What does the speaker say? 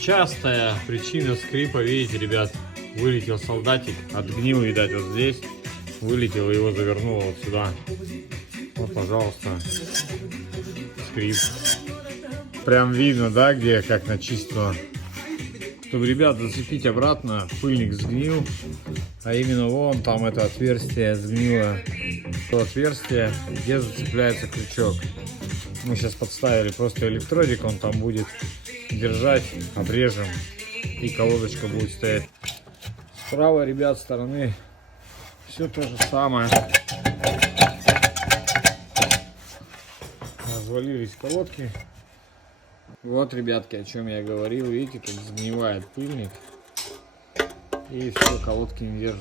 Частая причина скрипа, видите, ребят, вылетел солдатик, отгнил, видать, вот здесь, вылетел, его завернуло вот сюда. Вот, пожалуйста, скрип. Прям видно, да, где как начистило. Чтобы, ребят, зацепить обратно, пыльник сгнил, а именно вон там это отверстие сгнило. То отверстие, где зацепляется крючок. Мы сейчас подставили просто электродик, он там будет держать, обрежем, и колодочка будет стоять. С правой, ребят, стороны все то же самое. Развалились колодки. Вот, ребятки, о чем я говорил. Видите, как сгнивает пыльник. И все, колодки не держат.